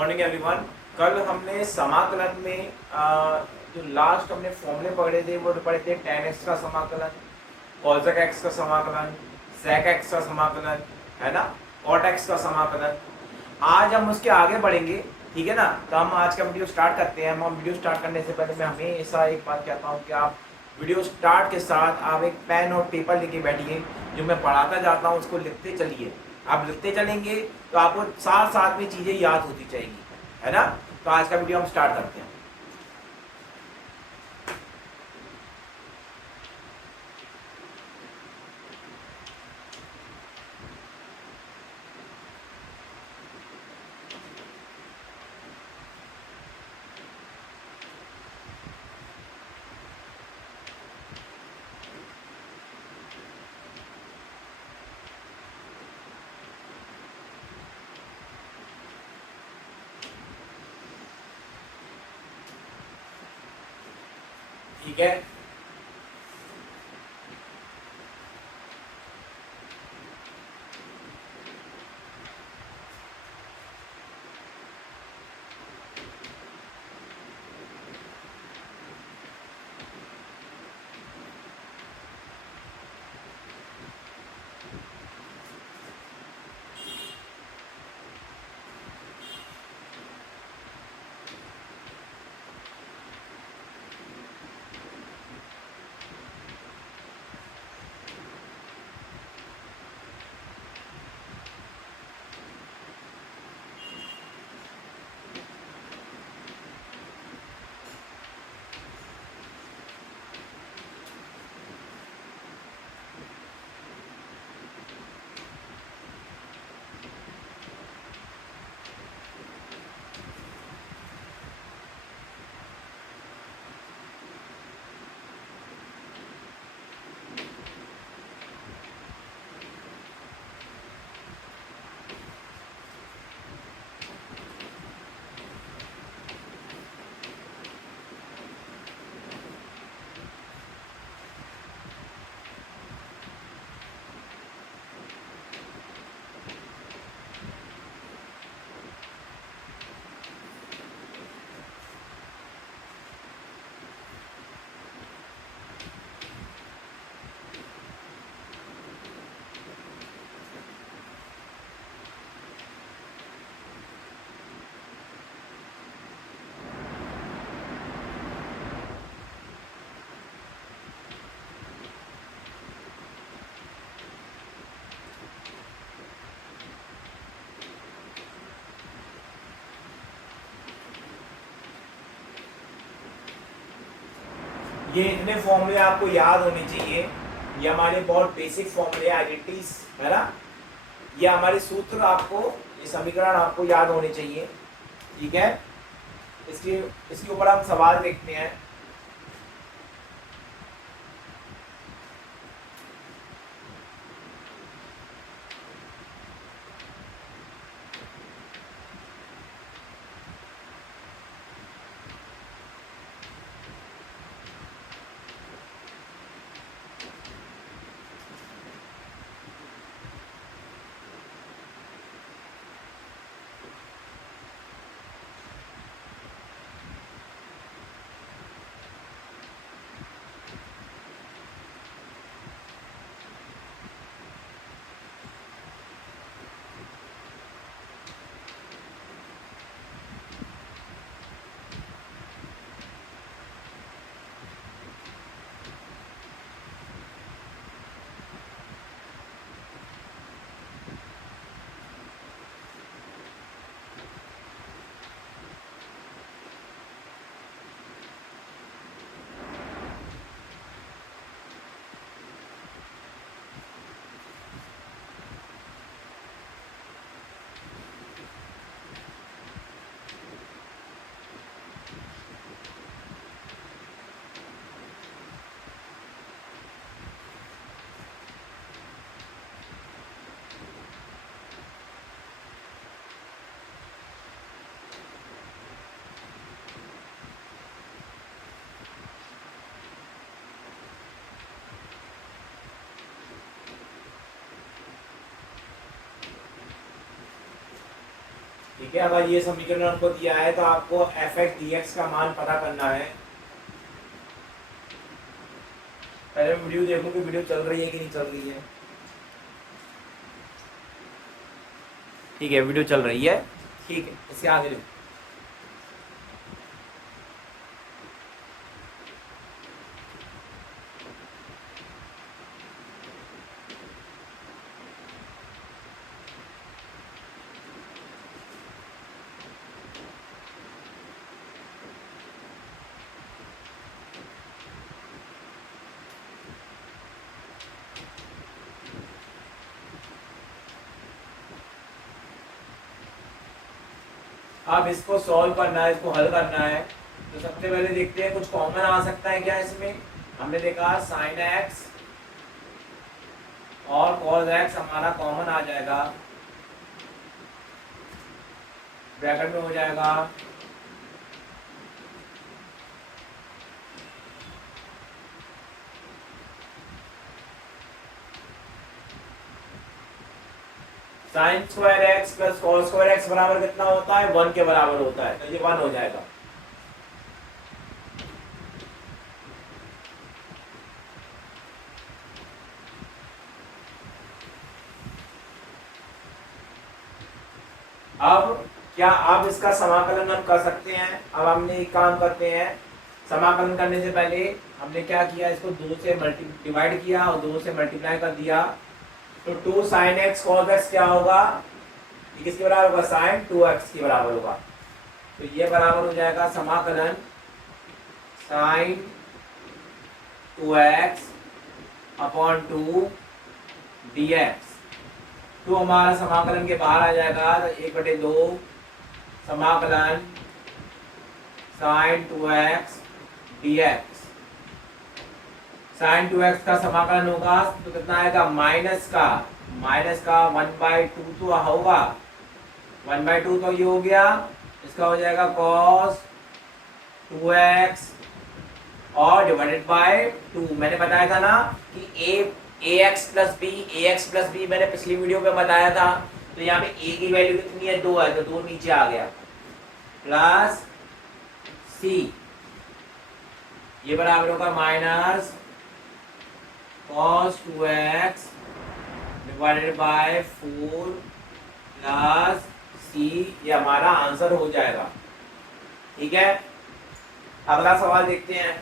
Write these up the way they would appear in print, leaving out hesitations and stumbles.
Morning everyone. कल हमने समाकलन में जो लास्ट हमने फॉर्मूले पढ़े थे वो पढ़े थे tan x का समाकलन, cosec x का समाकलन, sec x का समाकलन, है ना, cot x का समाकलन। आज हम उसके आगे बढ़ेंगे, ठीक है ना। तो हम आज का वीडियो स्टार्ट करते हैं। हम वीडियो स्टार्ट करने से पहले मैं हमेशा एक बात कहता हूँ कि आप वीडियो स्टार्ट के साथ आप एक पेन और पेपर लेके बैठिए। जो मैं पढ़ाता जाता हूँ उसको लिखते चलिए। आप लिखते चलेंगे तो आपको साथ साथ में चीज़ें याद होती जाएंगी, है ना। तो आज का वीडियो हम स्टार्ट करते हैं। ठीक है, ये इतने फॉर्मूले आपको याद होने चाहिए। ये हमारे बहुत बेसिक फॉर्मूले आइडेंटिटीज, है ना। ये हमारे सूत्र आपको, ये समीकरण आपको याद होने चाहिए, ठीक है। इसके ऊपर हम सवाल देखते हैं। ठीक है, अगर ये समीकरण हमको दिया है तो आपको एफ एक्स डी एक्स का मान पता करना है। पहले मैं वीडियो देखूं कि वीडियो चल रही है कि नहीं चल रही है। ठीक है, वीडियो चल रही है, ठीक है, इसके आगे देखो। अब इसको सॉल्व करना है, इसको हल करना है। तो सबसे पहले देखते हैं कुछ कॉमन आ सकता है क्या इसमें। हमने देखा साइन एक्स और कॉस एक्स हमारा कॉमन आ जाएगा, ब्रैकेट में हो जाएगा sign square x plus cos square x बराबर कितना होता है, 1 के बराबर होता है, तो ये 1 हो जाएगा। अब क्या आप इसका समाकलन हम कर सकते हैं। अब हमने एक काम करते हैं, समाकलन करने से पहले हमने क्या किया, इसको 2 से डिवाइड किया और 2 से मल्टीप्लाई कर दिया। तो 2 साइन एक्स कॉस एक्स क्या होगा, ये किसके बराबर होगा, साइन 2x के बराबर होगा। तो ये बराबर हो जाएगा समाकलन साइन 2x अपॉन 2 dx। तो हमारा समाकलन के बाहर आ जाएगा, तो 1/2 समाकलन sign 2x dx। Sign 2x का समाकलन होगा तो कितना आएगा, माइनस का 1/2 तो होगा, 1/2 तो ये हो गया, इसका हो जाएगा cos 2x और डिवाइडेड बाय 2। मैंने बताया था ना कि ax प्लस बी मैंने पिछली वीडियो में बताया था। तो यहाँ पे a की वैल्यू कितनी है, 2 है, तो 2 नीचे आ गया, प्लस c, ये बराबर होगा minus cos 2x divided by 4 plus c, ये हमारा आंसर हो जाएगा। ठीक है, अगला सवाल देखते हैं।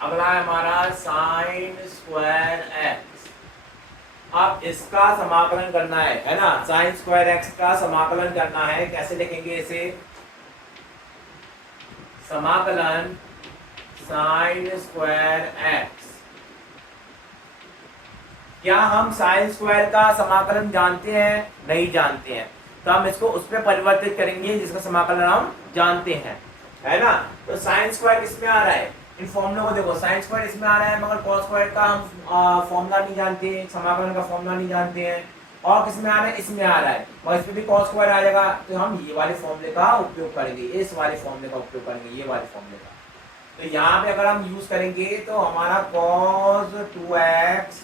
अगला है हमारा साइन स्क्वायर एक्स। अब इसका समाकलन करना है ना, साइन स्क्वायर एक्स का समाकलन करना है। कैसे लिखेंगे इसे, समाकलन साइन स्क्वायर एक्स। क्या हम साइन स्क्वायर का समाकलन जानते हैं, नहीं जानते हैं, तो हम इसको उस पर परिवर्तित करेंगे जिसका समाकलन हम जानते हैं, है ना। तो साइन स्क्वायर किसमें आ रहा है, इन फॉर्मूला को देखो, साइन स्क्वायर इसमें आ रहा है, मगर कॉस स्क्वायर का हम फॉर्मूला नहीं जानते हैं, समाकलन का फॉर्मूला नहीं जानते हैं। और किसमें आ रहा है, इसमें आ रहा है, और इसमें भी कॉस स्क्वायर आ जाएगा। तो हम ये वाले फॉर्मूले का उपयोग करेंगे, इस वाले फॉर्मूले का उपयोग करेंगे, ये वाले फॉर्मूले का। तो यहाँ पे अगर हम यूज करेंगे तो हमारा cos 2x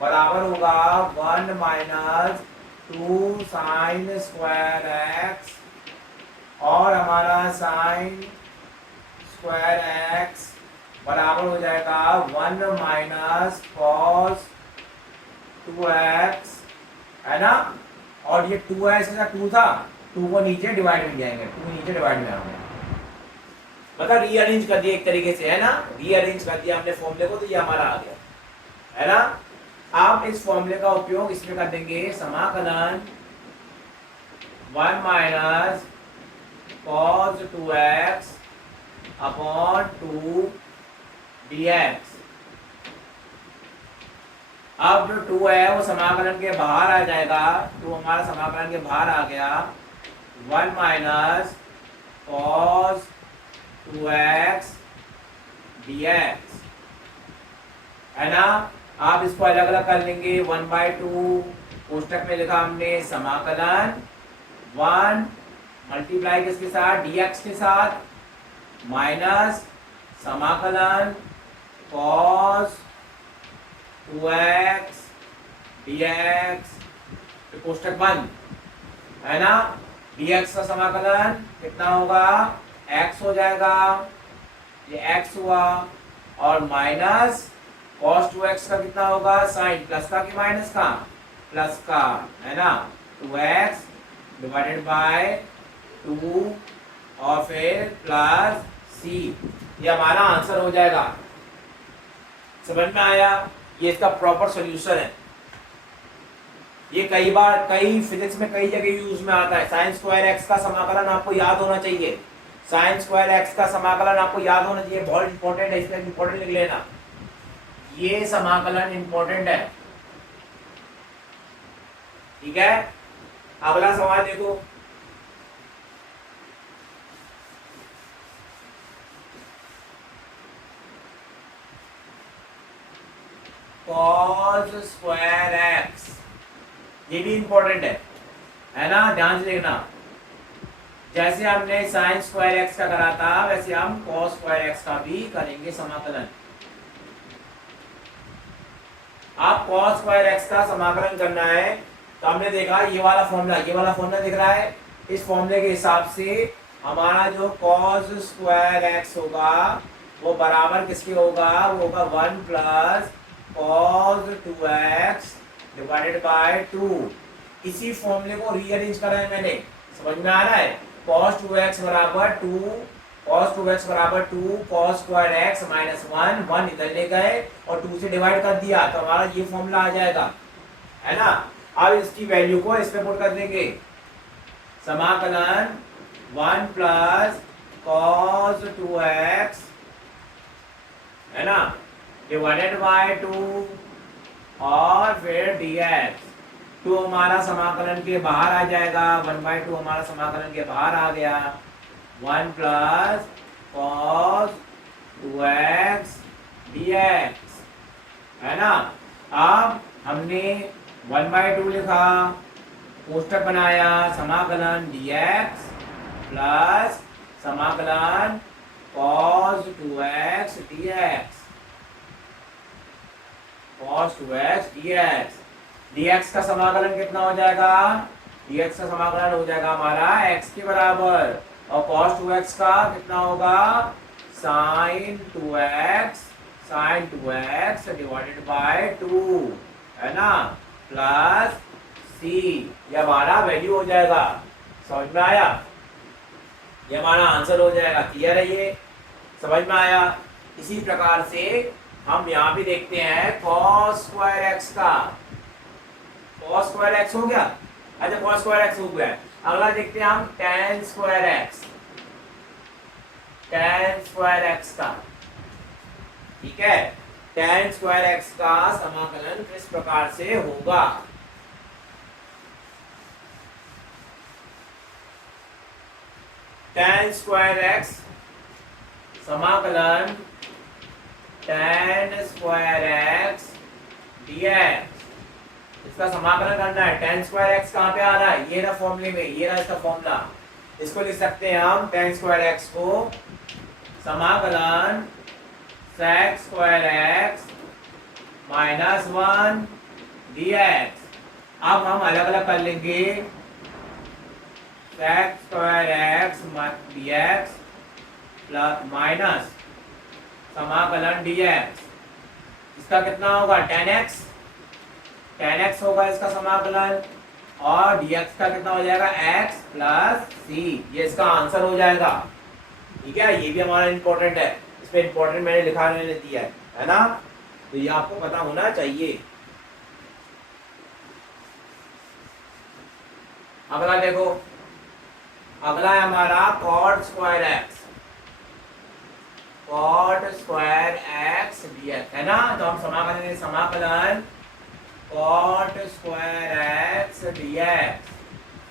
बराबर होगा 1 माइनस 2 साइन स्क्वायर एक्स, और हमारा साइन स्क्वायर एक्स बराबर हो जाएगा 1 माइनस कॉस 2x, है ना। और ये 2 का 2 था, 2 को नीचे डिवाइड में जाएंगे, 2 नीचे डिवाइड में आएंगे, मतलब रीअरेंज कर दिया एक तरीके से, है ना, रीअरेंज कर दिया हमने फॉर्मूले को, तो ये हमारा आ गया, है ना। आप इस फॉर्मूले का उपयोग इसमें कर देंगे, समाकलन 1 minus cos 2x upon 2 dx। अब जो 2 है वो समाकलन के बाहर आ जाएगा, तो हमारा समाकलन के बाहर आ गया 1 माइनस cos 2x dx, है ना। आप इसको अलग अलग कर लेंगे, 1/2 कोष्टक में लिखा हमने समाकलन 1 मल्टीप्लाई किसके साथ, dx के साथ, माइनस समाकलन cos 2x dx, कोष्टक बंद, है ना। dx का समाकलन कितना होगा, x हो जाएगा, ये x हुआ, और माइनस cos 2x का कितना होगा, साइन प्लस का कि माइनस का, प्लस का, है ना। 2x डिवाइडेड बाय 2 और फिर प्लस c, ये हमारा आंसर हो जाएगा। समझ में आया, ये इसका प्रॉपर सॉल्यूशन है। ये कई बार कई फिजिक्स में कई जगह यूज में आता है। साइन स्क्वायर एक्स का समाकलन आपको याद होना चाहिए, साइन स्क्वायर एक्स का समाकलन आपको याद होना चाहिए, बहुत इंपॉर्टेंट है, इसलिए इंपॉर्टेंट लिख लेना, ये समाकलन इंपॉर्टेंट है। ठीक है, अगला सवाल देखो, cos स्क्वायर एक्स, ये भी इंपॉर्टेंट है ना, ध्यान से देखना। जैसे हमने साइन स्क्वायर एक्स का करा था वैसे हम cos स्क्वायर एक्स का भी करेंगे समाकलन। आप cos स्क्वायर एक्स का समाकलन करना है तो हमने देखा ये वाला फॉर्मूला दिख रहा है, इस फॉर्मूले के हिसाब से हमारा जो cos स्क्वायर एक्स होगा वो बराबर किसके होगा, वो होगा 1 plus cos 2x divided by 2। इसी फॉर्मूले को रीअरेंज करा है मैंने, समझ में आ रहा है। cos 2x बराबर 2, cos स्क्वायर x माइनस 1 इधर ले गए और 2 से डिवाइड कर दिया तो हमारा ये फॉर्मूला आ जाएगा, है ना। अब इसकी वैल्यू को इस पे पुट कर देंगे, समाकलन 1 प्लस cos 2x, है ना, डिवाइडेड बाय 2 और फिर dx। 2 हमारा समाकलन के बाहर आ जाएगा, 1/2 हमारा समाकलन के बाहर आ गया, 1 प्लस cos 2x dx, है ना। अब हमने 1/2 लिखा, कोष्टक बनाया, समाकलन dx प्लस समाकलन cos 2x dx, cos 2x dx। dx का समाकलन कितना हो जाएगा, dx का समाकलन हो जाएगा हमारा x के बराबर, और cos 2x का कितना होगा, sin 2x डिवाइडेड बाय 2, है ना, प्लस c, ये हमारा वैल्यू हो जाएगा। समझ में आया, ये हमारा आंसर हो जाएगा। क्लियर है, ये समझ में आया। इसी प्रकार से हम यहाँ भी देखते हैं cos स्क्वायर एक्स का, cos स्क्वायर एक्स हो गया, अच्छा cos स्क्वायर एक्स हो गया। अगला देखते हैं हम tan स्क्वायर एक्स का, ठीक है। tan स्क्वायर एक्स का समाकलन किस प्रकार से होगा, tan स्क्वायर एक्स समाकलन tan स्क्वायर एक्स dx, इसका समाकलन करना है। tan स्क्वायर एक्स कहाँ पे आ रहा है, ये रहा फॉर्मूले में, ये रहा इसका फॉर्मूला। इसको लिख सकते हैं हम tan स्क्वायर एक्स को समाकलन sec square x minus 1 dx। अब हम अलग अलग कर लेंगे, sec square x dx plus minus समाकलन dx, इसका कितना होगा, tan x होगा इसका समाकलन, और dx का कितना हो जाएगा, x प्लस c, ये इसका आंसर हो जाएगा। ठीक है, ये भी हमारा इंपॉर्टेंट है, इसमें इंपॉर्टेंट मैंने लिखा मैंने दिया है ना, तो ये आपको पता होना चाहिए। अगला देखो, अगला है हमारा cot स्क्वायर एक्स dx, है ना। तो हम समाकलन cot square x dx,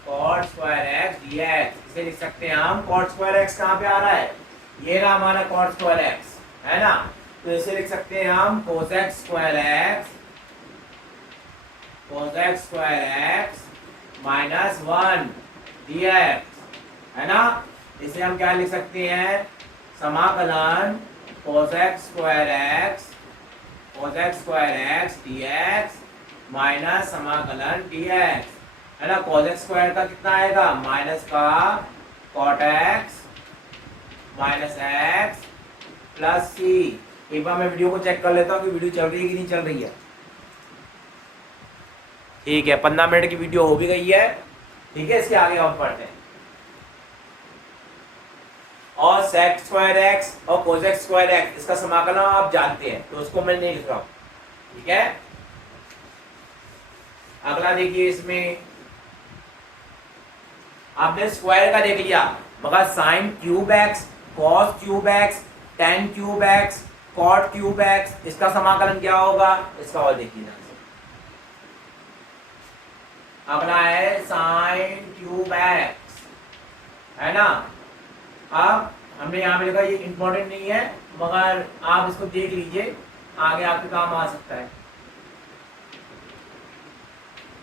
cot square x dx, इसे लिख सकते हैं हम। cot स्क्वायर एक्स कहाँ पे आ रहा है, ये रहा हमारा cot स्क्वायर एक्स, है ना, तो इसे लिख सकते हैं हम cosec square x minus 1 dx, है ना। इसे हम क्या लिख सकते हैं, समाकलन cosec square x dx minus समाकलन dx, है ना। कोसेक स्क्वायर का कितना आएगा, माइनस का cot x minus x plus C. एक बार मैं वीडियो को चेक कर लेता हूँ कि वीडियो चल रही है कि नहीं चल रही है। ठीक है, 15 मिनट की वीडियो हो भी गई है। ठीक है, इसके आगे हम पढ़ते हैं। और सेक स्क्वायर एक्स और कोसेक स्क्वायर एक्स, इसका समाकलन आप जानते हैं तो उसको मैं नहीं लिख रहा हूं। ठीक है, अगला देखिए, इसमें आपने स्क्वायर का देख लिया, मगर sine cube x, cos cube x, tan cube x, cot cube x, इसका समाकलन क्या होगा, इसका और देखिए ध्यान से। अगला है साइन क्यूब एक्स, है ना। अब हमने यहाँ पे लिखा, ये इंपॉर्टेंट नहीं है मगर आप इसको देख लीजिए, आगे आपके काम आ सकता है।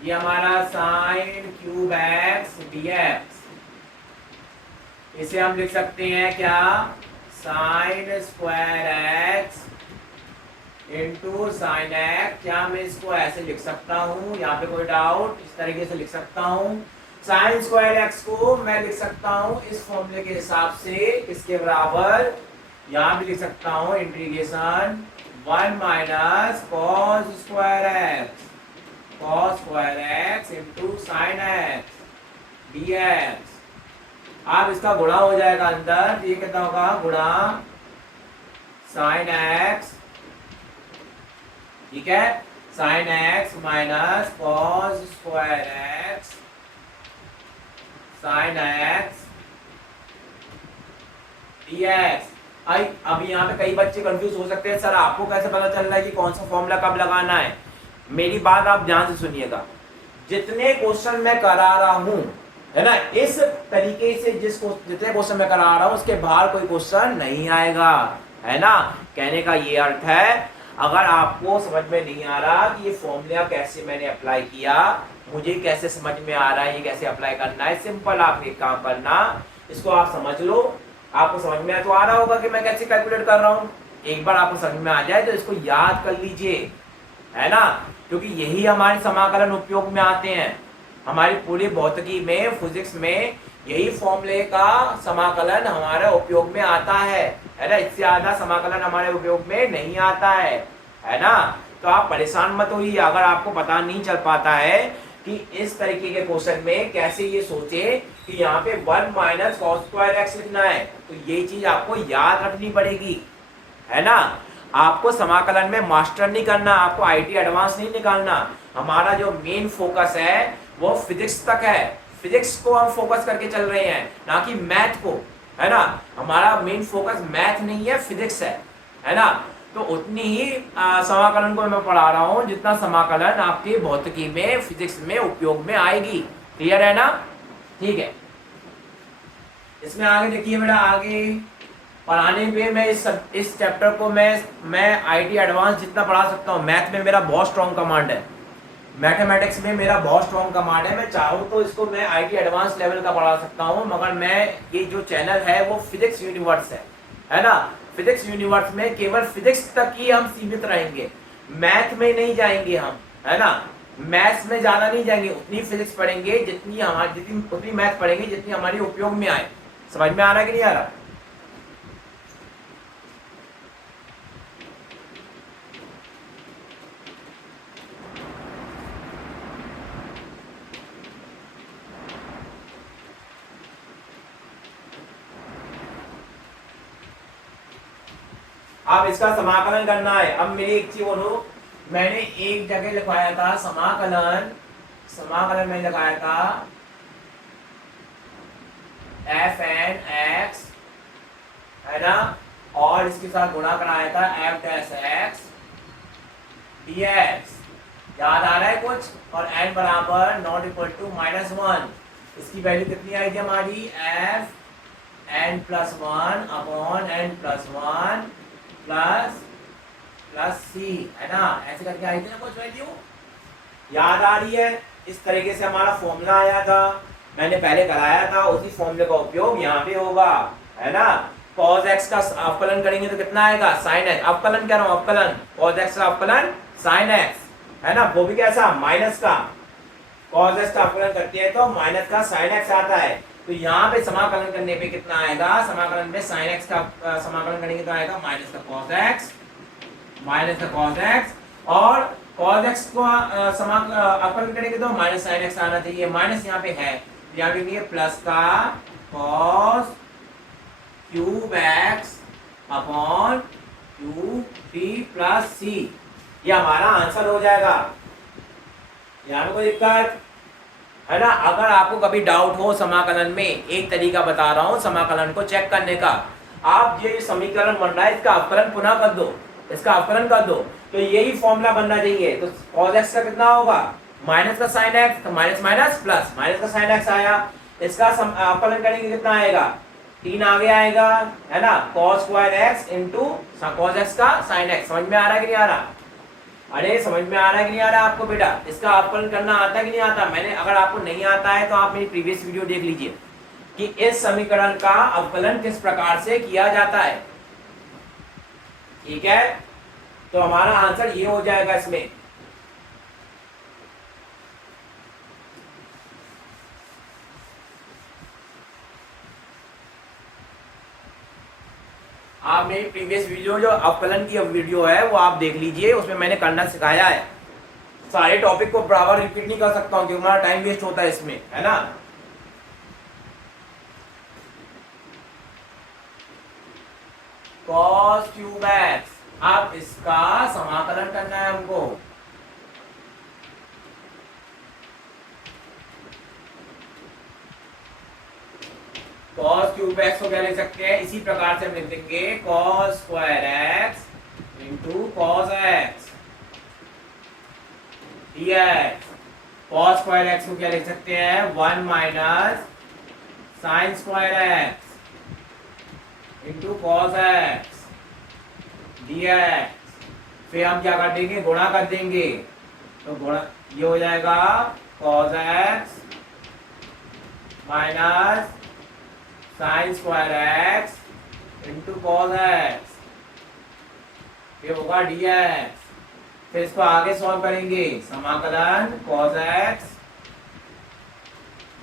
ये हमारा साइन क्यूब एक्स dx, इसे हम लिख सकते हैं क्या, sign square x into sine x. क्या मैं इसको ऐसे लिख सकता हूँ, यहाँ पे कोई डाउट, इस तरीके से लिख सकता हूँ। साइन स्क्वायर एक्स को मैं लिख सकता हूँ इस फॉर्मूले के हिसाब से, इसके बराबर यहाँ भी लिख सकता हूँ integration 1 minus cos square x into sine x dx। अब इसका गुणा हो जाएगा अंदर, ये कितना होगा, गुणा साइन एक्स, ठीक है, sine x minus cos square x sine x dx। अब यहाँ पे कई बच्चे कंफ्यूज हो सकते हैं, सर आपको कैसे पता चल रहा है कि कौन सा फॉर्मूला कब लगाना है। मेरी बात आप ध्यान से सुनिएगा, जितने क्वेश्चन मैं करा रहा हूं, है ना, इस तरीके से जितने क्वेश्चन मैं करा रहा हूं उसके बाहर कोई क्वेश्चन नहीं आएगा, है ना। कहने का ये अर्थ है, अगर आपको समझ में नहीं आ रहा कि ये फॉर्मूला कैसे मैंने अप्लाई किया, मुझे कैसे समझ में आ रहा है ये कैसे अप्लाई करना है, सिंपल आप एक काम करना, इसको आप समझ लो, आपको समझ में तो आ रहा होगा कि मैं कैसे कैलकुलेट कर रहा हूँ। एक बार आपको समझ में आ जाए तो इसको याद कर लीजिए, है ना, क्योंकि यही हमारे समाकलन उपयोग में आते हैं। हमारी पूरी भौतिकी में, फिजिक्स में यही फॉर्मूले का समाकलन हमारे उपयोग में आता है ना। इससे ज्यादा समाकलन हमारे उपयोग में नहीं आता है ना। तो आप परेशान मत होइए अगर आपको पता नहीं चल पाता है कि इस तरीके के क्वेश्चन में कैसे ये सोचे कि यहाँ पे 1 माइनस कॉस स्क्वायर एक्स लिखना है, तो ये चीज आपको याद रखनी पड़ेगी, है ना। आपको समाकलन में मास्टर नहीं करना, आपको आईटी एडवांस नहीं निकालना। हमारा जो मेन फोकस है वो फिजिक्स तक है, फिजिक्स को हम फोकस करके चल रहे हैं, ना कि मैथ को, है ना। हमारा मेन फोकस मैथ नहीं है, फिजिक्स है ना। तो उतनी ही समाकलन को मैं पढ़ा रहा हूँ जितना समाकलन आपकी भौतिकी में, फिजिक्स में उपयोग में आएगी। क्लियर है ना, ठीक है। इसमें आगे देखिए बेटा, आगे पढ़ाने पे मैं इस चैप्टर को मैं आईटी एडवांस जितना पढ़ा सकता हूँ। मैथ में मेरा बहुत स्ट्रॉन्ग कमांड है, मैथमेटिक्स में मेरा बहुत स्ट्रॉन्ग कमांड है। मैं चाहूँ तो इसको मैं आईटी एडवांस लेवल का पढ़ा सकता हूँ, मगर मैं ये जो चैनल है वो फिजिक्स यूनिवर्स है ना। फिजिक्स यूनिवर्स में केवल फिजिक्स तक ही हम सीमित रहेंगे, मैथ में नहीं जाएंगे हम, है ना। मैथ्स में ज्यादा नहीं जाएंगे, उतनी फिजिक्स पढ़ेंगे उतनी मैथ पढ़ेंगे जितनी हमारी उपयोग में आए। समझ में आ रहा है कि नहीं आ रहा। अब इसका समाकलन करना है। अब मेरी एक चीज बोलो, मैंने एक जगह लिखवाया था समाकलन में लिखाया था एफ एन एक्स, है ना, और इसके साथ गुणा कराया था एफ डैश एक्स dx। याद आ रहा है कुछ। और n बराबर नॉट इक्वल टू -1, इसकी वैल्यू कितनी आई थी हमारी, F n + 1 upon n + 1 plus C, है ना। ऐसे करके आई थी ना कुछ वैल्यू, याद आ रही है। इस तरीके से हमारा फॉर्मूला आया था, मैंने पहले कराया था, उसी फॉर्मूले का उपयोग यहाँ पे होगा, है ना। cos x का अवकलन करेंगे तो कितना आएगा, sin x, अवकलन कह रहा हूँ, अवकलन, cos x का अवकलन sin x, है ना, वो भी कैसा, माइनस का। cos x का अवकलन करते हैं तो माइनस का sin x आता है, तो यहाँ पे समाकलन करने पे कितना आएगा, समाकलन में sin x का समाकलन करेंगे तो आएगा माइनस का cos x, माइनस का cos x, और cos x को अवकलन करेंगे तो माइनस sin x आना चाहिए, माइनस यहाँ पे है, यहाँ पे प्लस का cos cube x upon cube t plus c, ये हमारा आंसर हो जाएगा। यहाँ पे कोई दिक्कत है ना। अगर आपको कभी डाउट हो समाकलन में, एक तरीका बता रहा हूँ समाकलन को चेक करने का, आप ये समीकरण बन रहा है इसका अवकलन पुनः कर दो, इसका अवकलन कर दो, तो यही फॉर्मूला बनना चाहिए। तो cos x का कितना होगा, माइनस का sin x, तो माइनस माइनस प्लस, माइनस का sin x आया, इसका अवकलन करेंगे कितना आएगा, 3 आगे आएगा, है ना, cos square x into cos x का sin x। समझ में आ रहा है कि नहीं आ रहा, अरे समझ में आ रहा है कि नहीं आ रहा आपको बेटा, इसका अवकलन करना आता है कि नहीं आता। मैंने, अगर आपको नहीं आता है तो आप मेरी प्रीवियस वीडियो देख लीजिए कि इस समीकरण का अवकलन किस प्रकार से किया जाता है, ठीक है। तो हमारा आंसर ये हो जाएगा इसमें। आप मेरी प्रीवियस वीडियो, जो अवकलन की वीडियो है वो आप देख लीजिए, उसमें मैंने करना सिखाया है। सारे टॉपिक को बराबर रिपीट नहीं कर सकता हूँ क्योंकि हमारा टाइम वेस्ट होता है इसमें, है ना। cos क्यूब x, अब इसका समाकलन करना है हमको। cos क्यूब x को क्या लिख सकते हैं, इसी प्रकार से हम लिख देंगे cos square x into cos x dx। cos square x को क्या लिख सकते हैं, 1 minus sine square x into cos x dx। फिर हम क्या कर देंगे, गुणा कर देंगे, तो गुणा ये हो जाएगा cos x minus sine square x into cos x, फिर होगा dx। फिर इसको आगे सॉल्व करेंगे, समाकलन cos x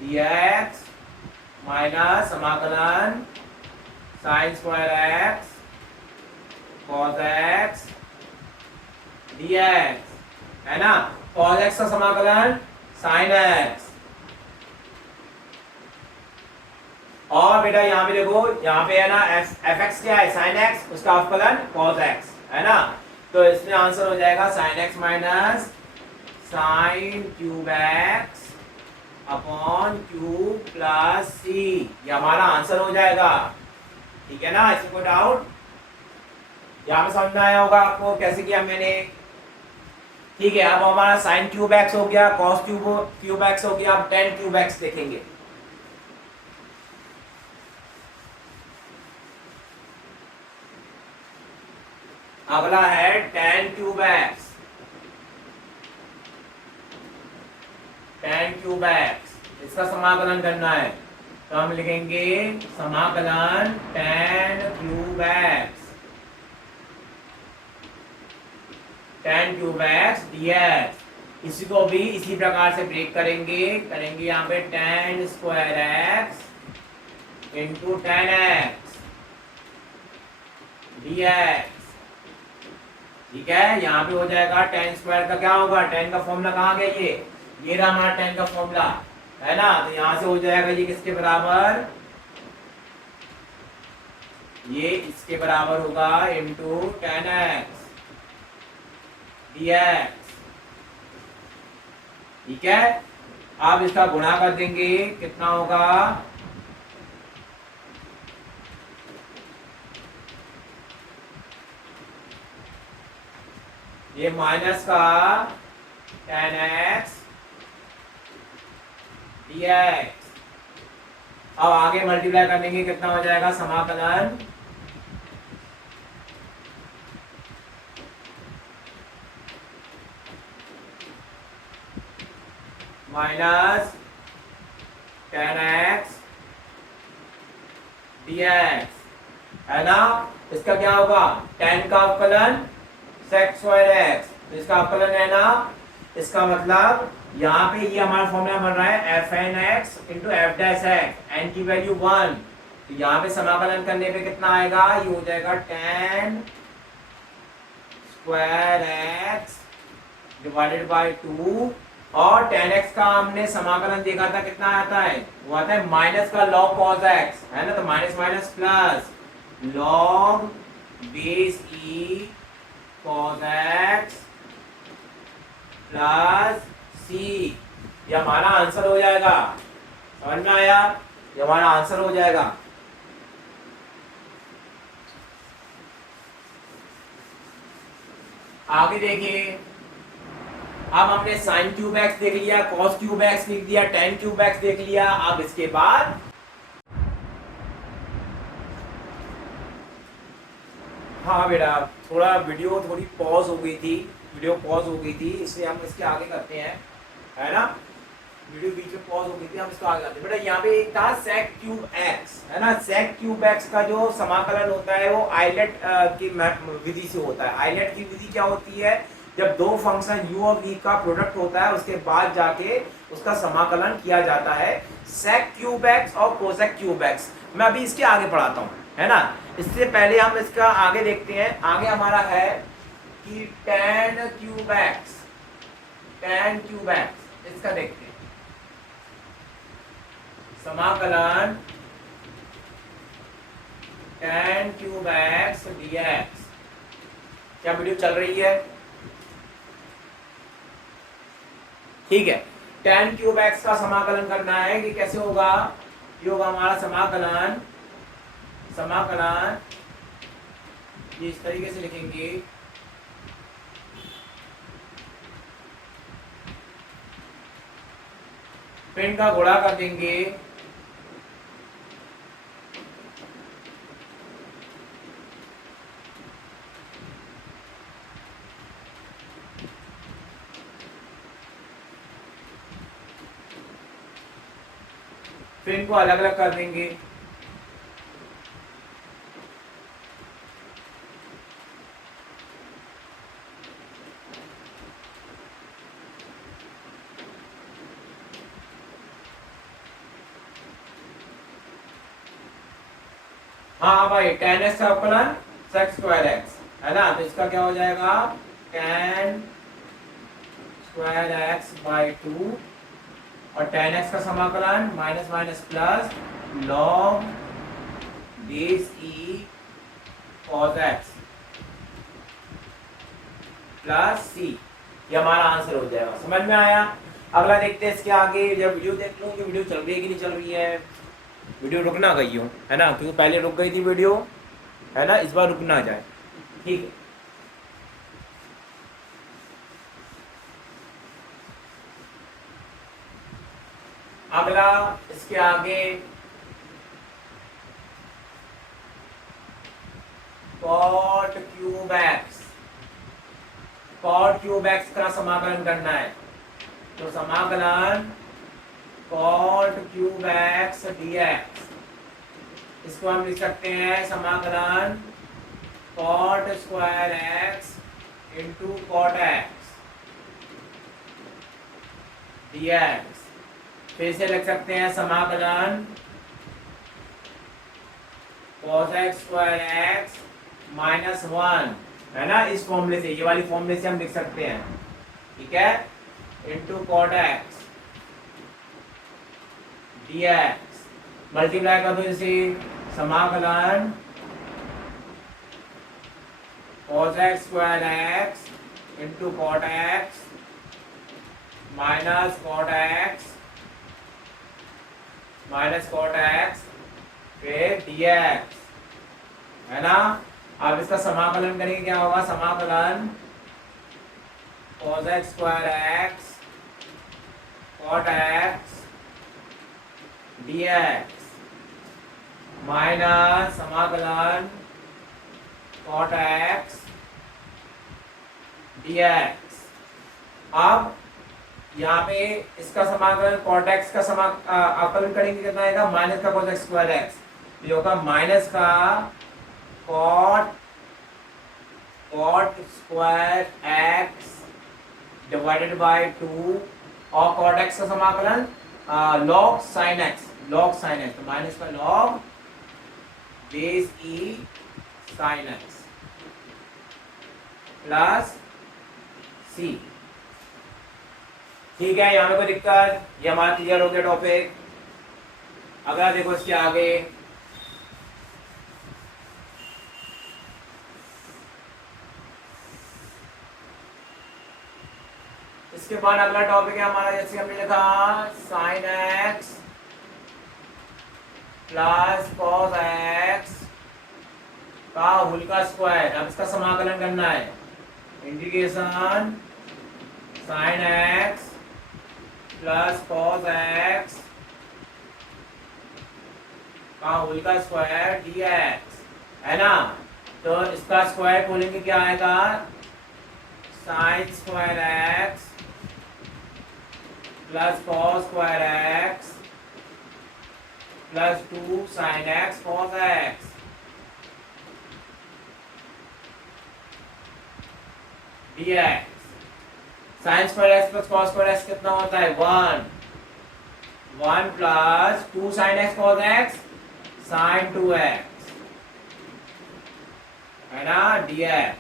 dx माइनस समाकलन sine square x cos x dx, है ना। cos x का समाकलन sin x, और बेटा यहाँ पे देखो, यहाँ पे है ना fx क्या है, sin x, उसका अवकलन cos x, है ना। तो इसमें आंसर हो जाएगा sin x minus sine cube x upon cube plus c, ये हमारा आंसर हो जाएगा, ठीक है ना। इसमें कोई डाउट, यहाँ पे समझ में आया होगा आपको कैसे किया मैंने, ठीक है। अब हमारा साइन क्यूब एक्स हो गया, कॉस क्यूब एक्स हो गया, अब टेन क्यूब एक्स देखेंगे। अगला है ten cube x, tan cube x, इसका समाकलन करना है, तो हम लिखेंगे समाकलन ten cube x, tan cube x dx। इसी को भी इसी प्रकार से ब्रेक करेंगे, यहाँ पे ten square x into ten x dx, ठीक है। यहाँ पे हो जाएगा टेन स्क्वायर का क्या होगा, टेन का फॉर्मूला कहाँ गया, ये रहा हमारा टेन का फॉर्मूला, है ना। तो यहाँ से हो जाएगा ये किसके बराबर, ये इसके बराबर होगा इंटू टेन एक्स dx, ठीक है। अब इसका गुणा कर देंगे, कितना होगा, ये माइनस का टेन एक्स dx। अब आगे मल्टीप्लाई कर देंगे, कितना हो जाएगा, समाकलन माइनस 10x dx, है ना। इसका क्या होगा, 10 का अवकलन sec स्क्वायर x, तो इसका अवकलन है ना। इसका मतलब यहाँ पे ये हमारा फॉर्मूला बन रहा है fn x into F dash x, n की वैल्यू 1, तो यहाँ पे समाकलन करने पे कितना आएगा, ये हो जाएगा 10 स्क्वायर x डिवाइडेड बाय 2, और 10x का हमने समाकलन देखा था कितना आता है, वो आता है माइनस का log cos x, है ना, तो minus minus plus log base e cos x plus c, ये हमारा आंसर हो जाएगा। समझ में आया, ये हमारा आंसर हो जाएगा। आगे देखिए, अब हमने साइन क्यूब एक्स देख लिया, कॉस क्यूब एक्स लिख दिया, टेन क्यूब एक्स देख लिया। अब इसके बाद हाँ बेटा, थोड़ा वीडियो थोड़ी पॉज हो गई थी, इसलिए हम इसके आगे करते हैं, है ना। वीडियो बीच में पॉज हो गई थी, हम इसको आगे करते हैं। बेटा यहाँ पे एक था sec क्यूब एक्स, है ना। sec क्यूब एक्स का जो समाकलन होता है वो आइलेट की विधि से होता है। आइलेट की विधि क्या होती है, जब दो फंक्शन u और v का प्रोडक्ट होता है उसके बाद जाके उसका समाकलन किया जाता है। sec क्यूब एक्स और cosec क्यूब एक्स मैं अभी इसके आगे पढ़ाता हूँ, है ना। इससे पहले हम इसका आगे देखते हैं। आगे हमारा है कि tan क्यूब एक्स, इसका देखते हैं समाकलन tan क्यूब एक्स dx। क्या वीडियो चल रही है, ठीक है। tan क्यूब एक्स का समाकलन करना है कि कैसे होगा, ये होगा हमारा समाकलन ये इस तरीके से लिखेंगे, पेन का गुणा कर देंगे, फिर इनको अलग अलग कर देंगे। हाँ भाई, tan x का अवकलन sec स्क्वायर x, है ना। तो इसका क्या हो जाएगा, tan स्क्वायर x बाई 2, और tan x का समाकलन minus minus plus log base e cos x plus c, ये हमारा आंसर हो जाएगा। समझ में आया। अगला देखते हैं इसके आगे। जब वीडियो देख लूँ कि वीडियो चल रही है कि नहीं चल रही है। वीडियो रुक ना गई हो, है ना, क्योंकि पहले रुक गई थी वीडियो, है ना, इस बार रुक ना जाए, ठीक है। अगला इसके आगे cot क्यूब एक्स का समाकलन करना है। तो समाकलन cot क्यूब एक्स dx, इसको हम लिख सकते हैं समाकलन cot square x into cot x dx। फिर से लिख सकते हैं समाकलन cos x square x minus 1, है ना। इस फॉर्मूले से, ये वाली फॉर्मूले से हम लिख सकते हैं, ठीक है, into cot x dx। Multiply कर दो इसे, समाकलन cos x square x into cot x minus cot x फिर dx, है ना। अब इसका समाकलन करेंगे, क्या होगा, समाकलन cos x square x cot x dx minus समाकलन cot x dx। अब यहाँ पे इसका समाकलन cot x का आकलन करेंगे कितना आएगा, माइनस का cos x स्क्वायर एक्स, ये होगा माइनस का cot square x divided by 2 और cot x का समाकलन log sin x, तो माइनस का log base e sin x plus c। ठीक है, यहाँ पे कोई दिक्कत, ये हमारा क्लियर हो गया टॉपिक। अगला देखो इसके आगे, इसके बाद अगला टॉपिक है हमारा, जैसे हमने लिखा sine x plus cos x का होल का स्क्वायर। अब इसका समाकलन करना है, integration sine x plus cos x का होल का स्क्वायर dx, है ना। तो इसका स्क्वायर बोलेंगे क्या आएगा, sine square x plus cos square x plus 2 sine x cos x. dx sine square x plus cos square x कितना होता है, 1 plus 2 sine x cos x sine 2x, है ना, dx।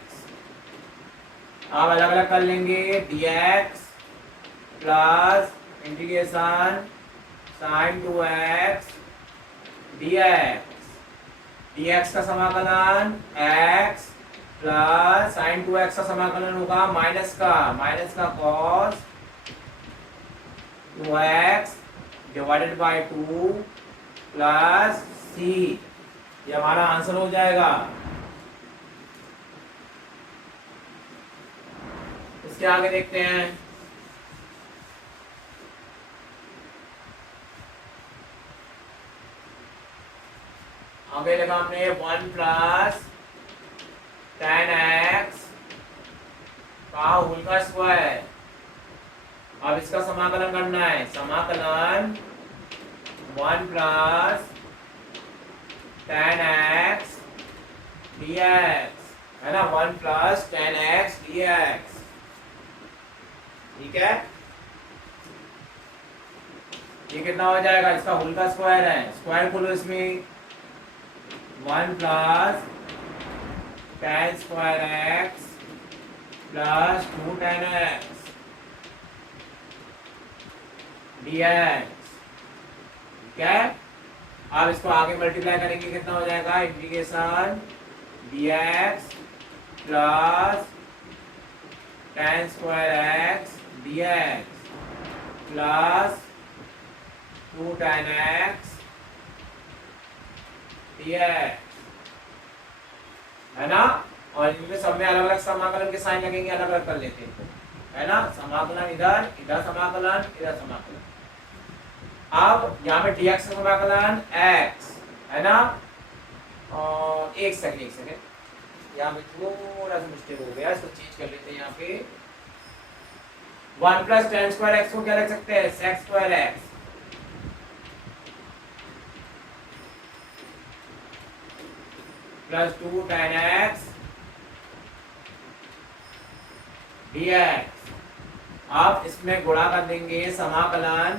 अब अलग अलग कर लेंगे, dx plus integration sine 2x dx का समाकलन x प्लस साइन 2x का समाकलन होगा माइनस का cos 2x divided by 2 plus c। ये हमारा आंसर हो जाएगा। इसके आगे देखते हैं, आगे लगा हमने 1 प्लस tan x का होल का स्क्वायर। अब इसका समाकलन करना है, समाकलन 1 प्लस tan x dx, है ना, 1 प्लस tan x dx। ठीक है, ये कितना हो जाएगा, इसका होल का स्क्वायर है, स्क्वायर खोलो इसमें, 1 plus tan square x plus 2 tan x dx। ठीक है, अब इसको आगे मल्टीप्लाई करेंगे, कितना हो जाएगा, integration dx plus tan square x dx plus 2 tan x dx, है ना। और इनमें सब में अलग अलग समाकलन के साइन लगेंगे, अलग अलग कर लेते हैं, है ना। समाकलन इधर, इधर समाकलन, इधर समाकलन। अब यहाँ पे dx का समाकलन x, है ना। और एक सेकंड, यहाँ पे थोड़ा सा मिस्टेक हो गया, इसको चेंज कर लेते हैं। यहाँ पे 1 प्लस tan स्क्वायर x को क्या लिख सकते हैं, sec square x plus 2 tan x dx। आप इसमें गुणा कर देंगे, समाकलन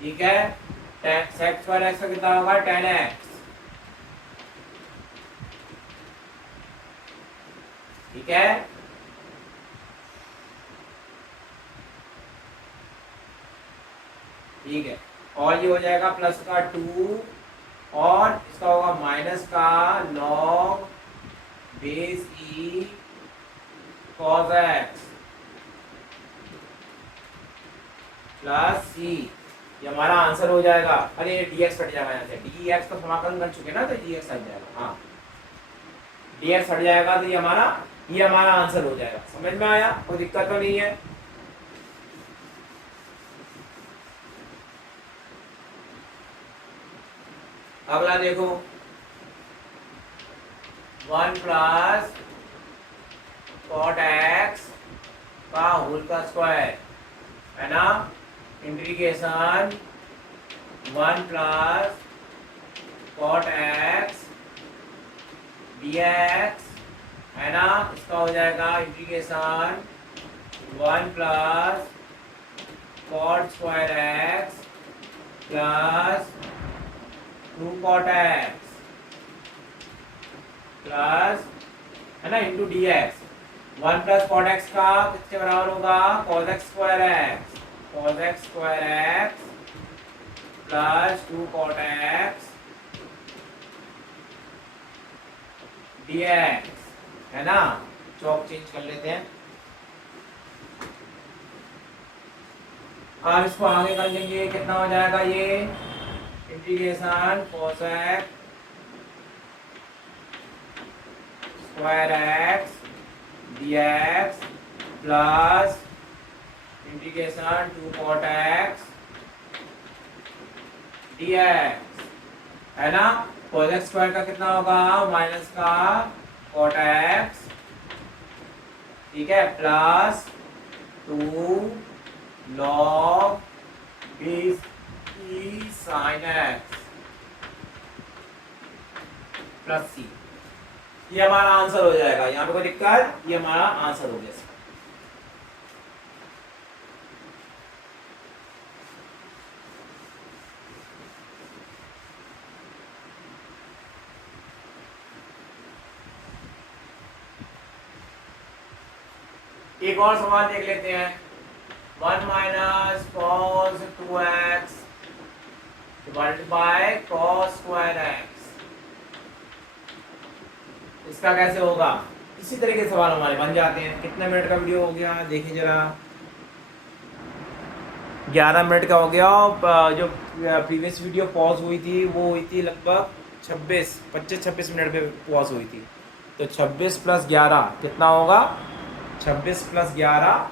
ठीक है, sec स्क्वायर x का कितना होगा, tan x। ठीक है, ठीक है, और ये हो जाएगा प्लस का 2 और इसका होगा माइनस का log base e cos x plus c। ये हमारा आंसर हो जाएगा। अरे dx हट जाएगा, यहाँ से dx का समाकलन कर चुके ना, तो dx हट जाएगा, हाँ dx हट जाएगा, तो ये हमारा आंसर हो जाएगा। समझ में आया, कोई दिक्कत तो नहीं है। अगला देखो 1 प्लस कॉट एक्स का होल का स्क्वायर है ना, integration 1 plus cot x dx है ना, इसका हो जाएगा integration 1 plus cot square x plus 2 cot x plus है ना into dx। 1 plus cot x का किसके बराबर होगा, cosec square x, cos x square x plus 2 cot x dx है ना। चौक चेंज कर लेते हैं, अब इसको आगे कर लेंगे, कितना हो जाएगा ये integration cos x square x dx plus integration 2 cot x dx है ना। cos x स्क्वायर का कितना होगा, माइनस का cot x, ठीक है, plus 2 log b sin x plus c। ये हमारा आंसर हो जाएगा, यहाँ पे कोई दिक्कत, ये हमारा आंसर हो गया। एक और सवाल देख लेते हैं, 1 minus cos 2x divided by cos square x, इसका कैसे होगा। इसी तरह के सवाल हमारे बन जाते हैं। कितने मिनट का वीडियो हो गया देखिए जरा, 11 मिनट का हो गया। जो प्रीवियस वीडियो पॉज हुई थी वो हुई थी लगभग 25-26 मिनट पे पॉज हुई थी। तो 26 प्लस 11 कितना होगा, 26 प्लस 11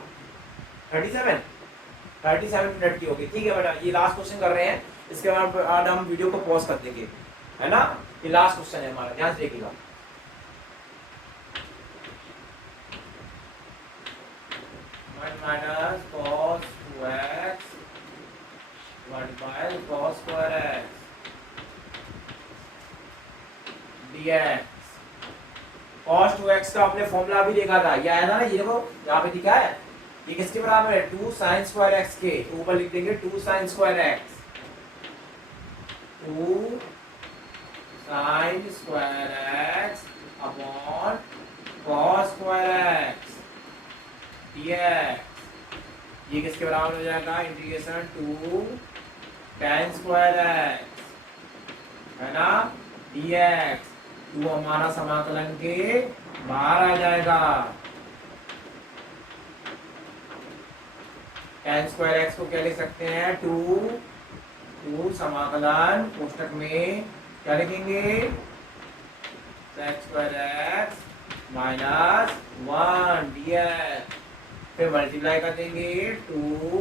37 मिनट की होगी। ठीक है बेटा, ये लास्ट क्वेश्चन कर रहे हैं, इसके बाद हम वीडियो को पॉज कर देंगे, है ना। ये लास्ट क्वेश्चन है हमारा, ध्यान से देखिएगा। Minus cos 2x divided by cos square x dx। cos 2x का आपने फॉर्मूला भी देखा था, ये आया था ना, ये देखो यहाँ पे दिखा है, ये किसके बराबर है, 2 sin स्क्वायर x के, ऊपर लिख देंगे 2 sin square x, 2 sin square x upon cos square x dx। ये किसके बराबर हो जाएगा, इंटीग्रेशन 2 tan स्क्वायर x है ना dx। वो हमारा समाकलन के बाहर आ जाएगा। tan स्क्वायर x को क्या लिख सकते हैं, 2 समाकलन कोष्टक में क्या लिखेंगे, sec square x minus 1 dx, फिर मल्टीप्लाई कर देंगे 2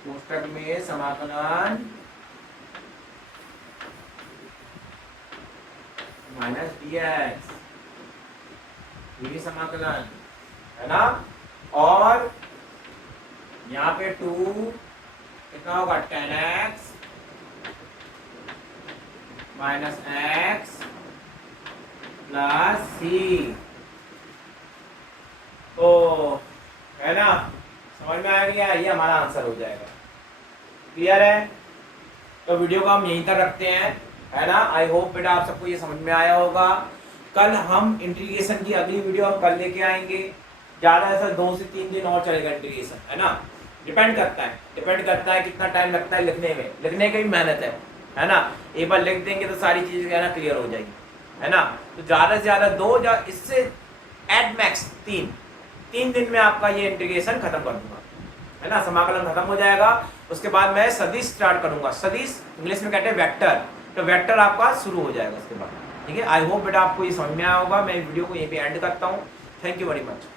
कोष्टक में समाकलन माइनस dx, ये भी समाकलन है ना। और यहाँ पे 2 कितना होगा, tan x minus x plus c। तो है ना, समझ में आ गया, ये हमारा आंसर हो जाएगा। क्लियर है। तो वीडियो को हम यहीं तक रखते हैं, है ना। आई होप बेटा आप सबको ये समझ में आया होगा। कल हम इंटीग्रेशन की अगली वीडियो हम कल लेके आएंगे। ज़्यादा ऐसा 2 से 3 दिन और चलेगा इंटीग्रेशन, है ना। डिपेंड करता है कितना टाइम लगता है लिखने में, लिखने की भी मेहनत है ना। एक बार लिख देंगे तो सारी चीज़ें है ना क्लियर हो जाएगी, है ना। तो ज़्यादा से ज़्यादा 2 या इससे एट मैक्स 3 दिन में आपका ये इंटीग्रेशन खत्म कर दूंगा, है ना। समाकलन खत्म हो जाएगा। उसके बाद मैं सदिश स्टार्ट करूंगा। सदिश इंग्लिश में कहते हैं वेक्टर, तो वेक्टर आपका शुरू हो जाएगा उसके बाद। ठीक है, आई होप बेटा आपको ये समझ में आया होगा। मैं वीडियो को यहीं पे एंड करता हूँ। Thank you very much.